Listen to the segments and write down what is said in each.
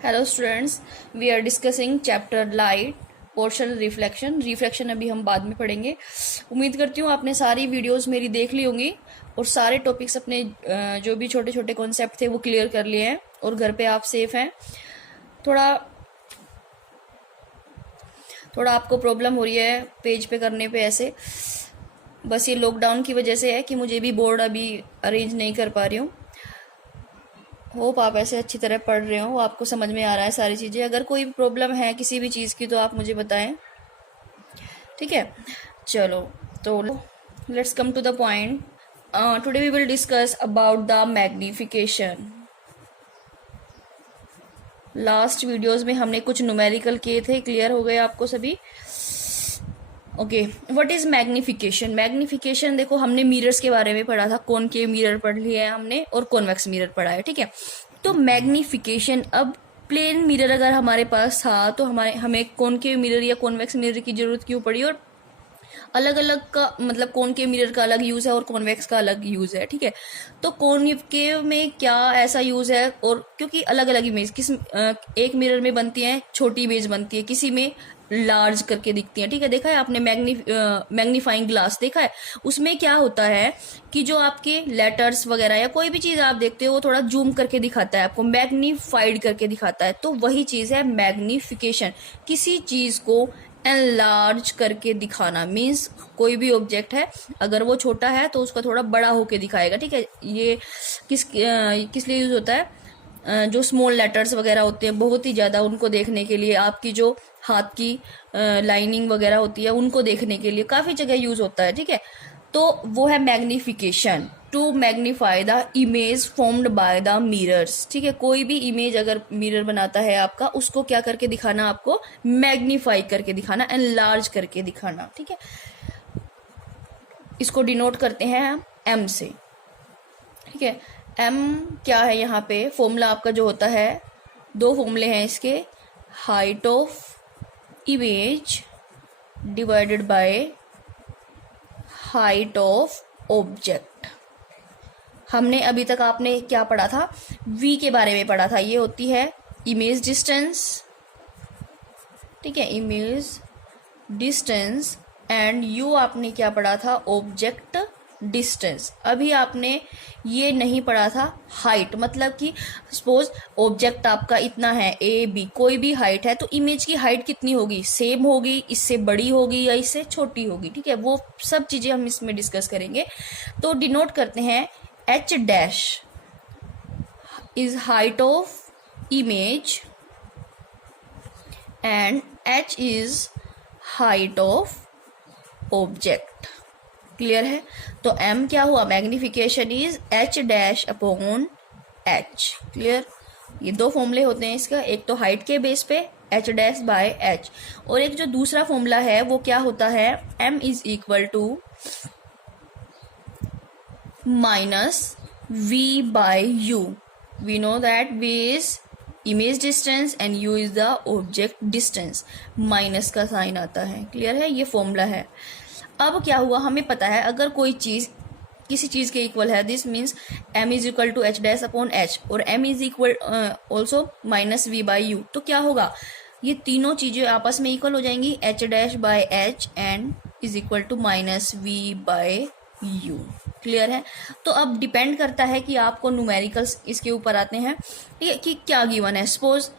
Hello students, we are discussing chapter light portion reflection अभी हम बाद में पढ़ेंगे। उम्मीद करती हूँ आपने सारी वीडियोस मेरी देख ली होंगी और सारे टॉपिक्स अपने जो भी छोटे छोटे कॉन्सेप्ट थे वो क्लियर कर लिए हैं और घर पे आप सेफ हैं। थोड़ा थोड़ा आपको प्रॉब्लम हो रही है पेज पे करने पे, ऐसे बस ये लॉकडाउन की वजह से है कि मुझे भी बोर्ड अभी अरेंज नहीं कर पा रही हूँ। होप आप ऐसे अच्छी तरह पढ़ रहे हो, आपको समझ में आ रहा है सारी चीज़ें। अगर कोई प्रॉब्लम है किसी भी चीज़ की तो आप मुझे बताएं, ठीक है। चलो तो let's come to the point. Today we will discuss about the magnification. Last videos में हमने कुछ न्यूमेरिकल किए थे, क्लियर हो गए आपको सभी? Okay, what is magnification? Magnification देखो, हमने मिरर्स के बारे में पढ़ा था, कॉनकेव मिरर पढ़ लिया है हमने और कॉन्वेक्स मिरर पढ़ा है, ठीक है। तो मैग्निफिकेशन, अब प्लेन मिरर अगर हमारे पास था तो हमें कॉनकेव मिरर या कॉन्वेक्स मिरर की जरूरत क्यों पड़ी? और अलग अलग का मतलब कॉनकेव मिरर का अलग यूज है और कॉन्वेक्स का अलग यूज है, ठीक है। तो कॉनकेव में क्या ऐसा यूज है? और क्योंकि अलग अलग इमेज एक मिरर में बनती है, छोटी इमेज बनती है, किसी में लार्ज करके दिखती है, ठीक है। देखा है आपने मैग्नीफाइंग ग्लास देखा है? उसमें क्या होता है कि जो आपके लेटर्स वगैरह या कोई भी चीज आप देखते हो वो थोड़ा जूम करके दिखाता है, आपको मैग्नीफाइड करके दिखाता है। तो वही चीज है मैग्निफिकेशन, किसी चीज को एनलार्ज करके दिखाना। मीन्स कोई भी ऑब्जेक्ट है, अगर वो छोटा है तो उसका थोड़ा बड़ा होके दिखाएगा, ठीक है। ये किस लिए यूज होता है? जो स्मॉल लेटर्स वगैरह होते हैं बहुत ही ज्यादा, उनको देखने के लिए, आपकी जो हाथ की लाइनिंग वगैरह होती है उनको देखने के लिए काफी जगह यूज होता है, ठीक है। तो वो है magnification, to magnify the image formed by the mirrors, ठीक है। कोई भी इमेज अगर मिरर बनाता है आपका, उसको क्या करके दिखाना? आपको मैग्नीफाई करके दिखाना, एनलार्ज करके दिखाना, ठीक है। इसको डिनोट करते हैं हम एम से, ठीक है। एम क्या है यहाँ पे? फॉर्मूला आपका जो होता है, दो फॉर्मूले हैं इसके, height of image divided by height of object. हमने अभी तक आपने क्या पढ़ा था? v के बारे में पढ़ा था। ये होती है इमेज डिस्टेंस, ठीक है, इमेज डिस्टेंस। एंड u आपने क्या पढ़ा था? Object distance. अभी आपने ये नहीं पढ़ा था हाइट, मतलब कि सपोज ऑब्जेक्ट आपका इतना है ए बी, कोई भी हाइट है, तो इमेज की हाइट कितनी होगी? सेम होगी, इससे बड़ी होगी या इससे छोटी होगी, ठीक है। वो सब चीजें हम इसमें डिस्कस करेंगे। तो डिनोट करते हैं H dash is height of image and H is height of object. Clear है? तो m क्या हुआ? Magnification is h dash upon h। Clear? ये दो फॉर्मूले होते हैं इसका, एक तो हाइट के बेस पे h डैश बाय h, और एक जो दूसरा फॉर्मूला है वो क्या होता है? m is equal to minus v by u। We know that v is image distance and u is the object distance, minus का साइन आता है। क्लियर है? ये फॉर्मूला है। अब क्या हुआ? हमें पता है अगर कोई चीज किसी चीज के इक्वल है, this means m is equal to h dash upon h और m is equal also minus v by u, तो क्या होगा? ये तीनों चीजें आपस में इक्वल हो जाएंगी, h dash by h and is equal to minus v by u। Clear है? तो अब डिपेंड करता है कि आपको न्यूमेरिकल्स इसके ऊपर आते हैं कि क्या गिवन है। सपोज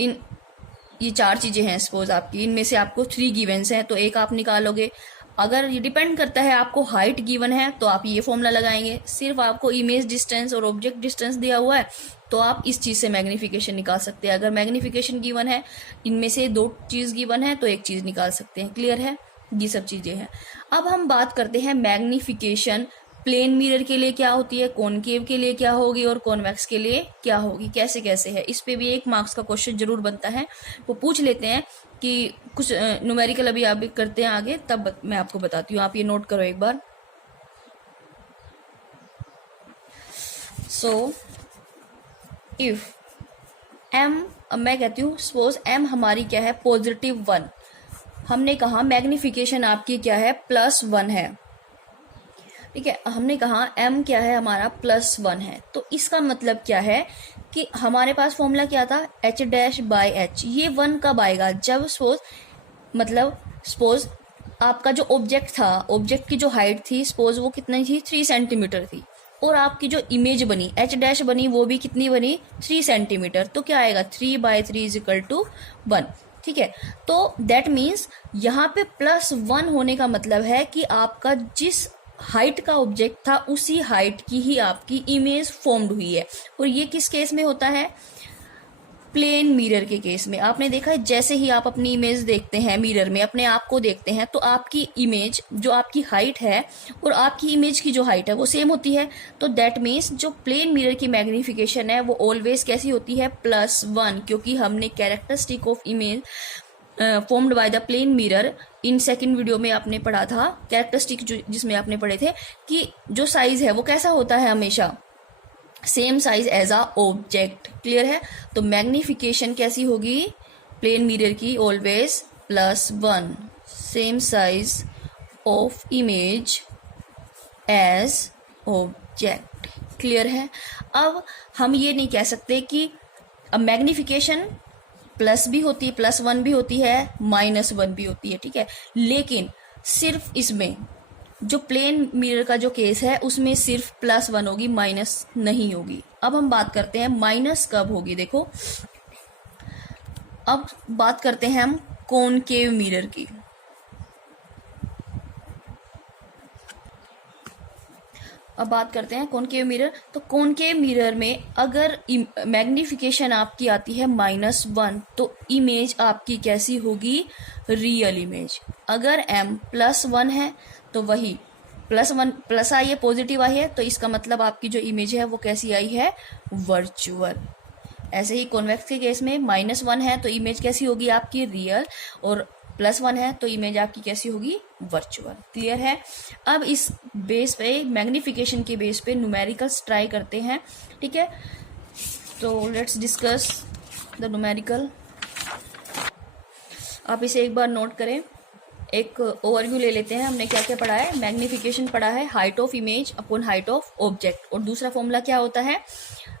ये चार चीजें हैं, सपोज आपकी इनमें से आपको 3 गिवन्स हैं, तो एक आप निकालोगे। अगर ये डिपेंड करता है, आपको हाइट गिवन है तो आप ये फॉर्मूला लगाएंगे। सिर्फ आपको इमेज डिस्टेंस और ऑब्जेक्ट डिस्टेंस दिया हुआ है तो आप इस चीज से मैग्निफिकेशन निकाल सकते हैं। अगर मैग्निफिकेशन गिवन है, इनमें से 2 चीज गिवन है तो एक चीज निकाल सकते हैं। क्लियर है? ये सब चीजें हैं। अब हम बात करते हैं मैग्निफिकेशन प्लेन मिरर के लिए क्या होती है, कॉनकेव के लिए क्या होगी और कॉन्वेक्स के लिए क्या होगी, कैसे कैसे है। इस पे भी 1 मार्क्स का क्वेश्चन जरूर बनता है, वो पूछ लेते हैं कि कुछ न्यूमेरिकल अभी आप भी करते हैं आगे, तब मैं आपको बताती हूँ। आप ये नोट करो एक बार। सो इफ m, अब मैं कहती हूँ सपोज m हमारी क्या है? पॉजिटिव 1। हमने कहा मैग्निफिकेशन आपकी क्या है? +1 है। ठीक है, हमने कहा m क्या है हमारा +1 है, तो इसका मतलब क्या है कि हमारे पास फॉर्मूला क्या था h'/h। ये 1 कब आएगा, जब सपोज आपका जो ऑब्जेक्ट था, ऑब्जेक्ट की जो हाइट थी सपोज वो कितनी थी 3 सेंटीमीटर थी, और आपकी जो इमेज बनी h' बनी वो भी कितनी बनी 3 सेंटीमीटर, तो क्या आएगा 3/3 = 1। ठीक है, तो दैट मीन्स यहाँ पे +1 होने का मतलब है कि आपका जिस हाइट का ऑब्जेक्ट था उसी हाइट की ही आपकी इमेज फॉर्म्ड हुई है। और ये किस केस में होता है, प्लेन मिरर के केस में। आपने देखा है जैसे ही आप अपनी इमेज देखते हैं मिरर में, अपने आप को देखते हैं, तो आपकी इमेज जो आपकी हाइट है और आपकी इमेज की जो हाइट है वो सेम होती है। तो दैट मीन्स जो प्लेन मिरर की मैग्निफिकेशन है वो ऑलवेज कैसी होती है +1, क्योंकि हमने characteristic of image formed by the plane mirror in second video में आपने पढ़ा था, कैरेक्टरिस्टिक जिसमें आपने पढ़े थे कि जो साइज है वो कैसा होता है, हमेशा same size as a object. Clear है, तो मैग्निफिकेशन कैसी होगी प्लेन मिरर की, always +1, same size of image as object. Clear है, अब हम ये नहीं कह सकते कि अब मैग्निफिकेशन प्लस भी होती है, +1 भी होती है, -1 भी होती है। ठीक है, लेकिन सिर्फ इसमें जो प्लेन मिरर का जो केस है उसमें सिर्फ +1 होगी, माइनस नहीं होगी। अब हम बात करते हैं माइनस कब होगी। देखो, अब बात करते हैं हम कॉनकेव मिरर की। अब बात करते हैं कॉनकेव मिरर। तो कॉनकेव मिरर में अगर मैग्निफिकेशन आपकी आती है -1, तो इमेज आपकी कैसी होगी, रियल इमेज। अगर m +1 है तो वही +1 प्लस आई है, पॉजिटिव आई है, तो इसका मतलब आपकी जो इमेज है वो कैसी आई है, वर्चुअल। ऐसे ही कॉन्वेक्स के केस में -1 है तो इमेज कैसी होगी आपकी, रियल, और +1 है तो इमेज आपकी कैसी होगी, वर्चुअल। क्लियर है, अब इस बेस पे मैग्निफिकेशन के बेस पे न्यूमेरिकल्स ट्राई करते हैं। ठीक है, तो लेट्स डिस्कस द न्यूमेरिकल। आप इसे एक बार नोट करें, एक ओवरव्यू ले लेते हैं। हमने क्या क्या पढ़ा है, मैग्निफिकेशन पढ़ा है, height of image upon height of object, और दूसरा फॉर्मूला क्या होता है,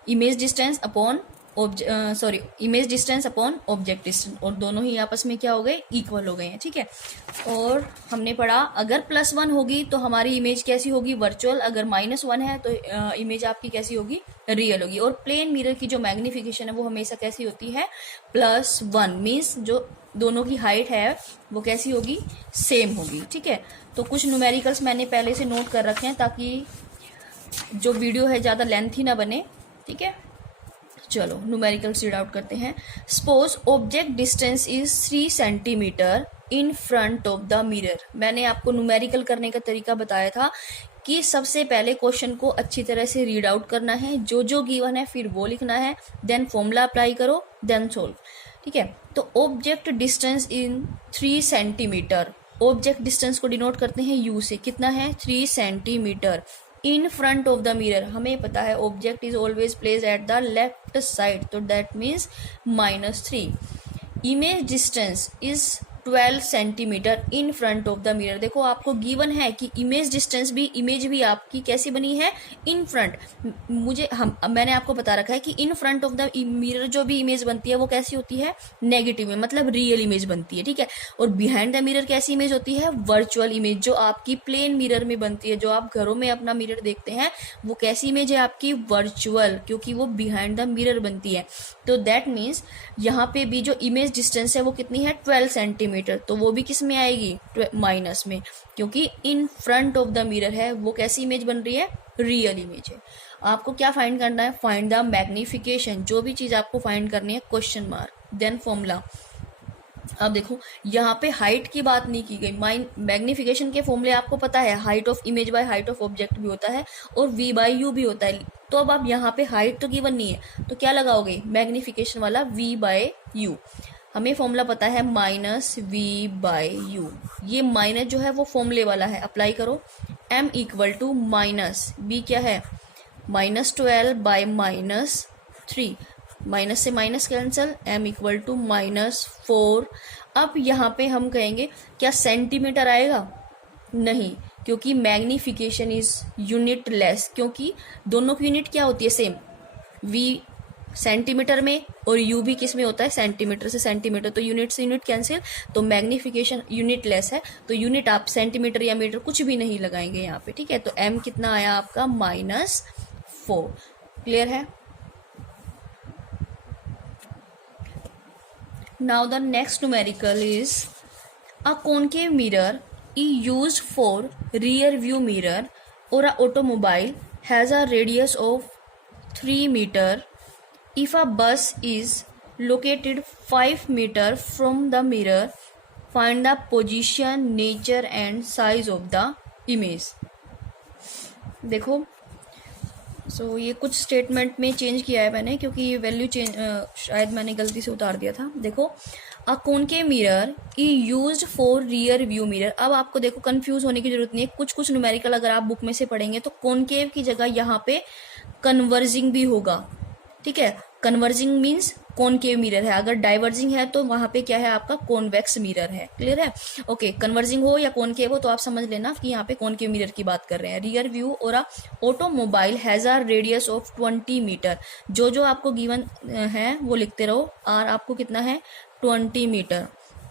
image distance upon image distance upon object distance, और दोनों ही आपस में क्या हो गए, इक्वल हो गए हैं। ठीक है, और हमने पढ़ा अगर +1 होगी तो हमारी इमेज कैसी होगी, वर्चुअल। अगर -1 है तो इमेज आपकी कैसी होगी, रियल होगी। और प्लेन मिरर की जो मैग्निफिकेशन है वो हमेशा कैसी होती है, +1, मीन्स जो दोनों की हाइट है वो कैसी होगी, सेम होगी। ठीक है, तो कुछ न्यूमेरिकल्स मैंने पहले से नोट कर रखे हैं ताकि जो वीडियो है ज़्यादा लेंथी ना बने। ठीक है, चलो न्यूमेरिकल रीड आउट करते हैं। Suppose object distance is 3 centimetre in front of the mirror. मैंने आपको न्यूमेरिकल करने का तरीका बताया था कि सबसे पहले क्वेश्चन को अच्छी तरह से रीड आउट करना है, जो जो गिवन है फिर वो लिखना है, देन फॉर्मूला अप्लाई करो, देन सोल्व। ठीक है, तो object distance in 3 centimetre, object distance को डिनोट करते हैं u से, कितना है 3 centimetre. In front of the mirror, हमें पता है object is always place at the left side, तो that means -3। Image distance is 12 centimetre in front of the mirror. देखो आपको गिवन है कि इमेज डिस्टेंस भी, इमेज भी आपकी कैसी बनी है, इन फ्रंट। मैंने आपको बता रखा है कि इन फ्रंट ऑफ द मिरर जो भी इमेज बनती है वो कैसी होती है, नेगेटिव में, मतलब रियल इमेज बनती है। ठीक है, और बिहाइंड द मिरर कैसी इमेज होती है, वर्चुअल इमेज, जो आपकी प्लेन मिरर में बनती है। जो आप घरों में अपना मिरर देखते हैं वो कैसी इमेज है आपकी, वर्चुअल, क्योंकि वो बिहाइंड द मिरर बनती है। तो दैट मीन्स यहाँ पे भी जो इमेज डिस्टेंस है वो कितनी है, 12 सेंटीमीटर, तो वो भी किस में आएगी, माइनस में, क्योंकि इन फ्रंट ऑफ द मिरर है, वो कैसी इमेज बन रही है, रियल इमेज है। आपको क्या फाइंड करना है, फाइंड द मैग्निफिकेशन। जो भी चीज आपको फाइंड करनी है, क्वेश्चन मार्क, देन फॉर्मूला। अब देखो यहाँ पे हाइट की बात नहीं की गई। मैग्निफिकेशन के फॉर्मूले आपको पता है, height of image by height of object भी होता है और v/u भी होता है। तो अब आप यहाँ पे हाइट तो गिवन नहीं है, तो क्या लगाओगे, मैग्निफिकेशन वाला v/u। हमें फॉर्मूला पता है -v/u। ये माइनस जो है वो फॉर्मूले वाला है, अप्लाई करो। m = माइनस b क्या है, -12 - -3, माइनस से माइनस कैंसल, m = -4। अब यहाँ पे हम कहेंगे क्या सेंटीमीटर आएगा, नहीं, क्योंकि मैग्नीफिकेशन इज यूनिट लेस, क्योंकि दोनों की यूनिट क्या होती है, सेम। वी सेंटीमीटर में और यू भी किस में होता है, सेंटीमीटर से सेंटीमीटर, तो यूनिट से यूनिट कैंसिल, तो मैग्नीफिकेशन यूनिट लेस है, तो यूनिट आप सेंटीमीटर या मीटर कुछ भी नहीं लगाएंगे यहाँ पे, ठीक है। तो m कितना आया आपका -4। क्लियर है। Now the next numerical is a concave mirror is used for rear view mirror or a automobile has a radius of 3 meter if a bus is located 5 meter from the mirror, find the position, nature and size of the image। देखो, ये कुछ statement में change किया है मैंने, क्योंकि ये value change शायद मैंने गलती से उतार दिया था। देखो, a concave mirror E used for rear view mirror. अब आपको देखो कंफ्यूज होने की जरूरत नहीं है, कुछ कुछ न्यूमेरिकल अगर आप बुक में से पढ़ेंगे तो कॉनकेव की जगह यहाँ पे कन्वर्जिंग भी होगा, ठीक है। कन्वर्जिंग मीन्स कॉनकेव मिरर है, अगर डाइवर्जिंग है तो वहां पे क्या है आपका कॉन्वेक्स मिरर है। क्लियर है। ओके, कन्वर्जिंग हो या कॉनकेव हो तो आप समझ लेना कि यहाँ पे कॉनकेव मिरर की बात कर रहे हैं। रियर व्यू और automobile has a radius of 20 metre. जो आपको गिवन है वो लिखते रहो। आर आपको कितना है, 20 metre.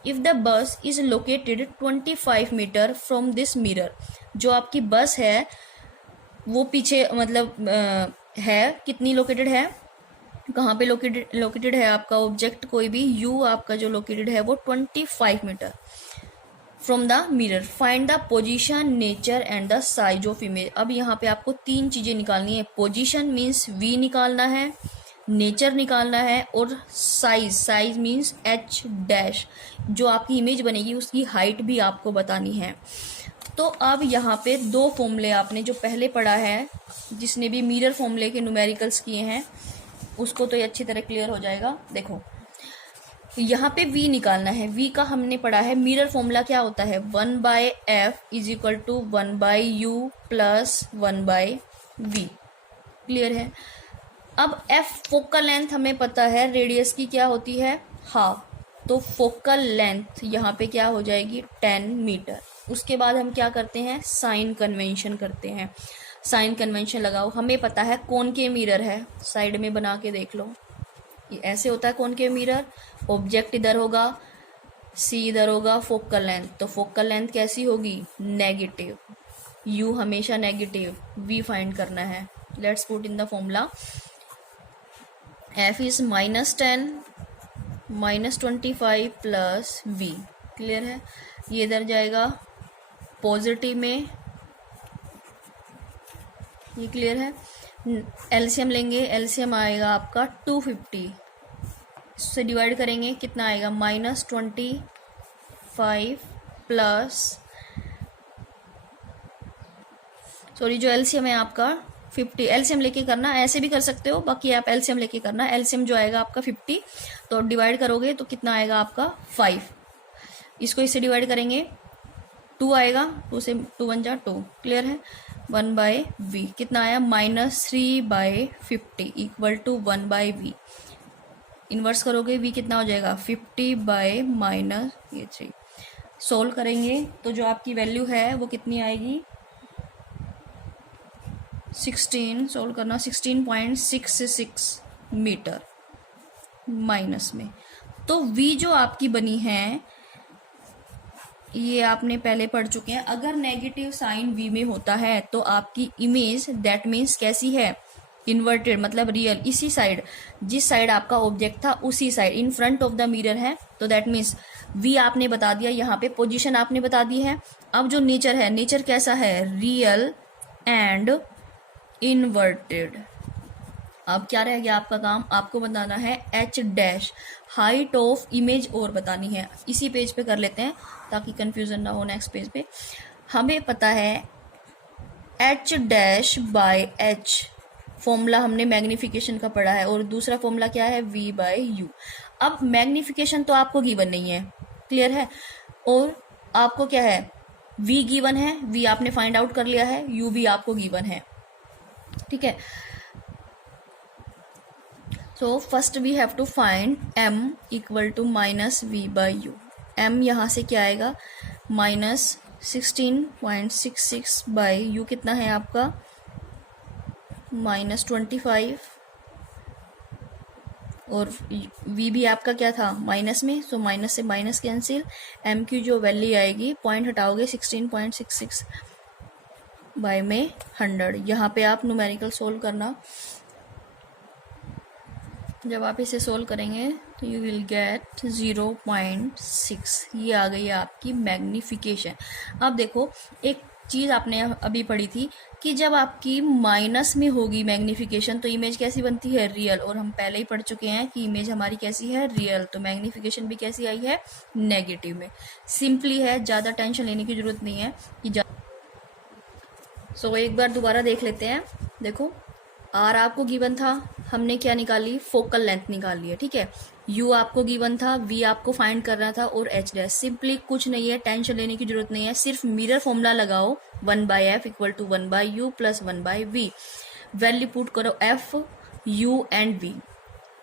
If the bus is located 25 metre from this mirror, जो आपकी बस है वो पीछे मतलब है कितनी लोकेटेड है, कहाँ पे लोकेटेड है आपका ऑब्जेक्ट कोई भी, यू आपका जो लोकेटेड है वो 25 metre from the mirror, find the position, nature and the size of image. अब यहाँ पे आपको 3 चीजें निकालनी है। पोजीशन मीन्स वी निकालना है, नेचर निकालना है और साइज मीन्स h डैश, जो आपकी इमेज बनेगी उसकी हाइट भी आपको बतानी है। तो अब यहाँ पे 2 फॉर्मूले आपने जो पहले पढ़ा है, जिसने भी मिरर फॉर्मूले के न्यूमेरिकल्स किए हैं उसको तो ये अच्छी तरह क्लियर हो जाएगा। देखो, यहाँ पे v निकालना है। v का हमने पढ़ा है, मिरर फॉर्मूला क्या होता है, 1/f is equal to 1/u plus 1/v। Clear है। अब f फोकल लेंथ हमें पता है, रेडियस की क्या होती है, हाफ, तो फोकल लेंथ यहाँ पे क्या हो जाएगी 10 मीटर। उसके बाद हम क्या करते हैं, साइन कन्वेंशन करते हैं। साइन कन्वेंशन लगाओ। हमें पता है कॉनकेव मिरर है, साइड में बना के देख लो, ये ऐसे होता है कॉनकेव मिरर। ऑब्जेक्ट इधर होगा, सी इधर होगा, फोकल लेंथ, तो फोकल लेंथ कैसी होगी, नेगेटिव, यू हमेशा नेगेटिव, वी फाइंड करना है। Let's put in the formula, f is -10 -25 plus v. Clear है। ये इधर जाएगा पॉजिटिव में, ये क्लियर है। एलसीएम लेंगे, एलसीएम आएगा आपका 250, इससे डिवाइड करेंगे कितना आएगा, -25 प्लस, सॉरी जो एलसीएम है आपका 50, एलसीएम लेके करना, ऐसे भी कर सकते हो, बाकी आप एलसीएम लेके करना। एलसीएम जो आएगा आपका 50, तो डिवाइड करोगे तो कितना आएगा आपका 5, इसको इससे डिवाइड करेंगे 2 आएगा, 2 से 2 बन जा 2। क्लियर है। 1/v कितना आया, -3/50 इक्वल टू 1/v। इन्वर्स करोगे v कितना हो जाएगा, 50/-3। सोल्व करेंगे तो जो आपकी वैल्यू है वो कितनी आएगी, 16, सोल्व करना 16.66 मीटर माइनस में। तो v जो आपकी बनी है ये आपने पहले पढ़ चुके हैं। अगर नेगेटिव साइन v में होता है तो आपकी इमेज दैट मीन्स कैसी है, इन्वर्टेड, मतलब रियल, इसी साइड, जिस साइड आपका ऑब्जेक्ट था उसी side, in front of the mirror है, तो दैट मीन्स v आपने बता दिया, यहाँ पे पोजीशन आपने बता दी है। अब जो नेचर है, नेचर कैसा है, रियल एंड इन्वर्टेड। अब क्या रह गया आपका काम, आपको बताना है h dash, height of image और बतानी है। इसी पेज पे कर लेते हैं ताकि कंफ्यूजन ना हो। नेक्स्ट पेज पे हमें पता है h dash by h, formula हमने मैग्निफिकेशन का पढ़ा है, और दूसरा फॉर्मूला क्या है, v/u। अब मैग्निफिकेशन तो आपको गिवन नहीं है, क्लियर है, और आपको क्या है, v गिवन है, v आपने फाइंड आउट कर लिया है, u भी आपको गिवन है, ठीक है। So first we have to find m equal to -v/u। m यहाँ से क्या आएगा, 16.66 बाई यू कितना है आपका -25, और v भी आपका क्या था माइनस में, सो माइनस से माइनस कैंसिल, m की जो वैल्यू आएगी पॉइंट हटाओगे 16.66 बाय में 100। यहाँ पे आप न्यूमेरिकल सोल्व करना, जब आप इसे सोल्व करेंगे तो यू विल गेट 0.6। ये आ गई आपकी मैग्नीफिकेशन। अब देखो एक चीज़ आपने अभी पढ़ी थी कि जब आपकी माइनस में होगी मैग्नीफिकेशन तो इमेज कैसी बनती है, रियल, और हम पहले ही पढ़ चुके हैं कि इमेज हमारी कैसी है, रियल। तो मैग्नीफिकेशन भी कैसी आई है, नेगेटिव में। सिंपली है, ज़्यादा टेंशन लेने की ज़रूरत नहीं है कि सो एक बार दोबारा देख लेते हैं। देखो आर आपको गिवन था, हमने क्या निकाली, फोकल लेंथ निकाली है, ठीक है। यू आपको गिवन था, वी आपको फाइंड करना था, और एच डैश। सिंपली कुछ नहीं है, टेंशन लेने की जरूरत नहीं है, सिर्फ मिरर फॉर्मूला लगाओ, 1/f = 1/u + 1/v। Value put करो f, u एंड v।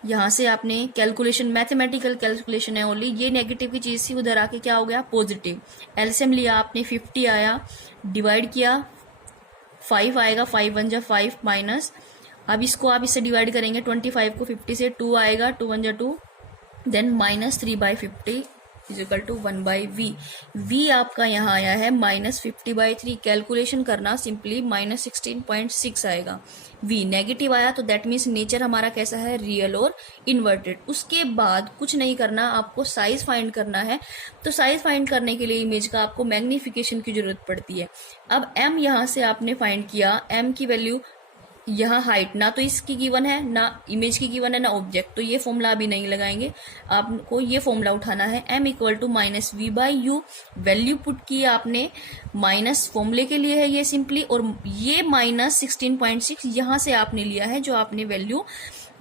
यहाँ से आपने कैलकुलेशन, मैथमेटिकल कैलकुलेशन है ओनली, ये नेगेटिव की चीज़ थी, उधर आके क्या हो गया, पॉजिटिव। एलसीएम लिया आपने, 50 आया, डिवाइड किया 5 आएगा, 5 1 जा 5 माइनस, अब इसको आप इससे डिवाइड करेंगे 25 को 50 से, 2 आएगा, 2 1 जा 2, देन -3/50 = 1/v। v आपका यहाँ आया है -50/3। कैलकुलेशन करना सिंपली -16.6 आएगा। v नेगेटिव आया तो दैट मीन्स नेचर हमारा कैसा है, रियल और इन्वर्टेड। उसके बाद कुछ नहीं करना, आपको साइज फाइंड करना है। तो साइज फाइंड करने के लिए इमेज का आपको मैग्नीफिकेशन की जरूरत पड़ती है। अब m यहाँ से आपने फाइंड किया, m की वैल्यू, यहाँ हाइट ना तो इसकी गिवन है, ना इमेज की गिवन है, ना ऑब्जेक्ट, तो ये फॉर्मूला अभी नहीं लगाएंगे, आपको ये फॉर्मूला उठाना है। m = -v/u। वैल्यू पुट की आपने, माइनस फॉर्मूले के लिए है ये सिंपली, और ये -16.6 यहाँ से आपने लिया है जो आपने वैल्यू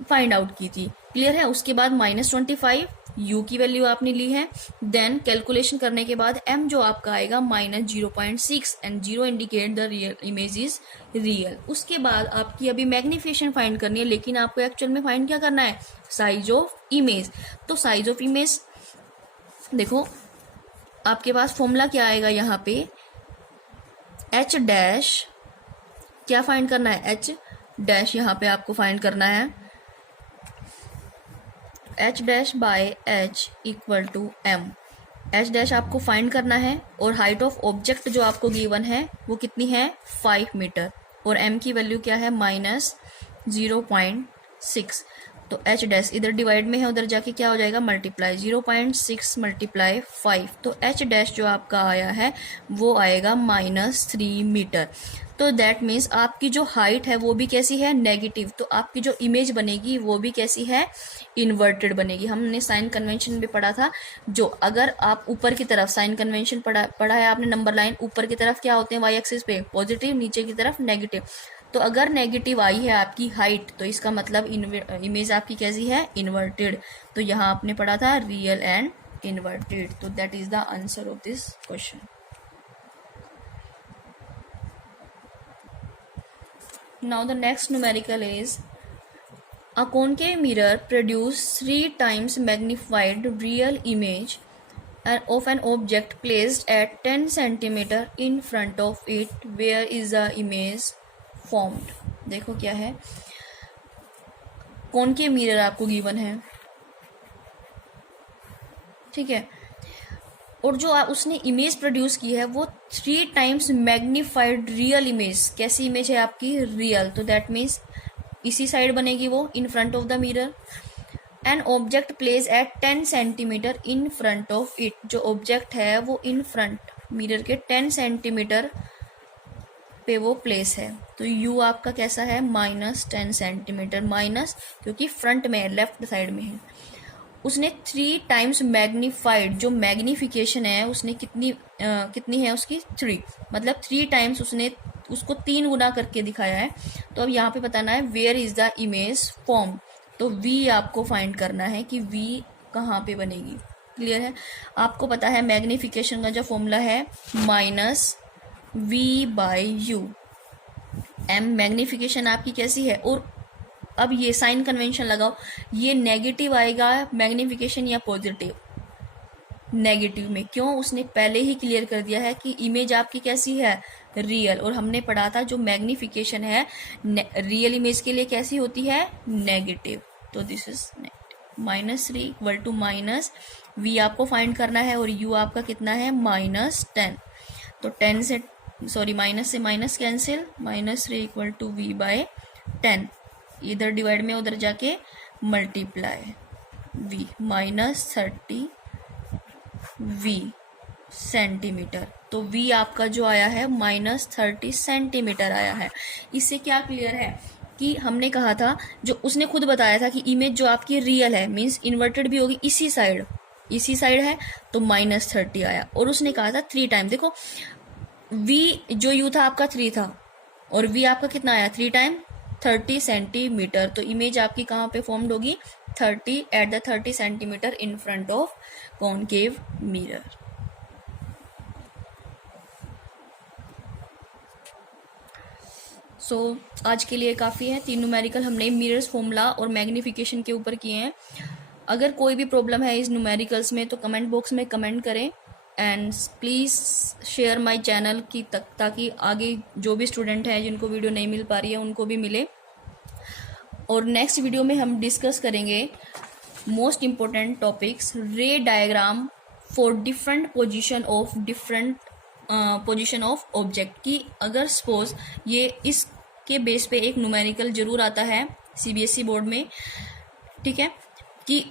फाइंड आउट की थी। क्लियर है। उसके बाद -25 u की वैल्यू आपने ली है, देन कैलकुलेशन करने के बाद m जो आपका आएगा -0.6 and 0 indicate the real image is real. उसके बाद आपकी अभी मैग्नीफिकेशन फाइंड करनी है, लेकिन आपको एक्चुअल में फाइंड क्या करना है, साइज ऑफ इमेज। तो साइज ऑफ इमेज देखो आपके पास फॉर्मूला क्या आएगा, यहाँ पे h डैश क्या फाइंड करना है, h डैश यहाँ पे आपको फाइंड करना है, h dash by h = m। h dash आपको फाइंड करना है, और हाइट ऑफ ऑब्जेक्ट जो आपको गिवन है वो कितनी है, 5 मीटर, और m की वैल्यू क्या है, -0.6। तो h डैश इधर डिवाइड में है, उधर जाके क्या हो जाएगा, मल्टीप्लाई, 0.6 × 5। तो h डैश जो आपका आया है वो आएगा -3 मीटर। तो दैट मीन्स आपकी जो हाइट है वो भी कैसी है, नेगेटिव। तो आपकी जो इमेज बनेगी वो भी कैसी है, इन्वर्टेड बनेगी। हमने साइन कन्वेंशन में पढ़ा था, जो अगर आप ऊपर की तरफ, साइन कन्वेंशन पढ़ा है आपने, नंबर लाइन ऊपर की तरफ क्या होते हैं, वाई एक्सिस पे पॉजिटिव, नीचे की तरफ नेगेटिव। तो अगर नेगेटिव आई है आपकी हाइट तो इसका मतलब इमेज आपकी कैसी है, इन्वर्टेड। तो यहाँ आपने पढ़ा था रियल एंड इन्वर्टेड। तो that is the answer of this question. Now the next numerical is a concave mirror produce 3 times magnified real image of an object placed at 10 centimeter in front of it. Where is the image formed? देखो क्या है, concave mirror आपको given है, ठीक है, और जो उसने इमेज प्रोड्यूस की है वो 3 टाइम्स मैग्नीफाइड रियल इमेज। कैसी इमेज है आपकी, रियल। तो दैट मीन्स इसी साइड बनेगी वो, इन front of the mirror. An object place at 10 centimetre in front of it. जो ऑब्जेक्ट है वो इन फ्रंट मिरर के 10 सेंटीमीटर पे वो प्लेस है। तो यू आपका कैसा है, -10 सेंटीमीटर, माइनस क्योंकि फ्रंट में है, लेफ्ट साइड में है। उसने 3 टाइम्स मैग्नीफाइड, जो मैग्नीफिकेशन है उसने कितनी है उसकी, 3, मतलब 3 टाइम्स उसने उसको 3 गुना करके दिखाया है। तो अब यहाँ पे बताना है where is the image form. तो v आपको फाइंड करना है कि v कहाँ पे बनेगी। क्लियर है। आपको पता है मैग्नीफिकेशन का जो फॉर्मूला है -v/u। m मैग्नीफिकेशन आपकी कैसी है, और अब ये साइन कन्वेंशन लगाओ, ये नेगेटिव आएगा मैग्नीफिकेशन या पॉजिटिव, नेगेटिव में। क्यों? उसने पहले ही क्लियर कर दिया है कि इमेज आपकी कैसी है, रियल। और हमने पढ़ा था जो मैग्निफिकेशन है रियल इमेज के लिए कैसी होती है, नेगेटिव। तो this is negative. -3 equal to minus v आपको फाइंड करना है और u आपका कितना है, -10। तो 10 से सॉरी माइनस से minus cancel, -3 equal to v by 10। इधर डिवाइड में उधर जाके मल्टीप्लाई, v -30 v सेंटीमीटर। तो v आपका जो आया है -30 सेंटीमीटर आया है। इससे क्या क्लियर है कि हमने कहा था, जो उसने खुद बताया था कि इमेज जो आपकी रियल है मींस इन्वर्टेड भी होगी इसी साइड है, तो -30 आया। और उसने कहा था 3 टाइम। देखो v जो u था आपका 3 था और v आपका कितना आया, 3 टाइम 30 सेंटीमीटर। तो इमेज आपकी कहाँ पे फॉर्म्ड होगी, 30 at the 30 centimetre in front of concave mirror. आज के लिए काफ़ी है। 3 न्यूमेरिकल हमने मिरर्स फॉर्मूला और मैग्निफिकेशन के ऊपर किए हैं। अगर कोई भी प्रॉब्लम है इस न्यूमेरिकल्स में तो कमेंट बॉक्स में कमेंट करें and please share my channel की ताकि आगे जो भी स्टूडेंट हैं जिनको वीडियो नहीं मिल पा रही है उनको भी मिले। और नेक्स्ट वीडियो में हम डिस्कस करेंगे मोस्ट इम्पोर्टेंट टॉपिक्स, रे diagram for different position of object की। अगर सपोज ये इसके बेस पे एक न्यूमेरिकल जरूर आता है सीबीएसई बोर्ड में, ठीक है, कि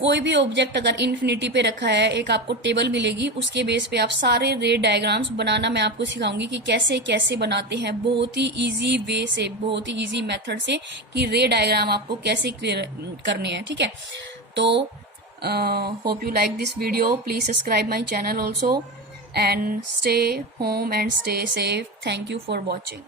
कोई भी ऑब्जेक्ट अगर इन्फिनिटी पे रखा है, एक आपको टेबल मिलेगी, उसके बेस पे आप सारे रे डायग्राम्स बनाना मैं आपको सिखाऊंगी कि कैसे कैसे बनाते हैं, बहुत ही इजी वे से, बहुत ही इजी मेथड से कि रे डायग्राम आपको कैसे क्लियर करने हैं, ठीक है। तो hope you like this video, please subscribe my channel also and stay home and stay safe. Thank you for watching.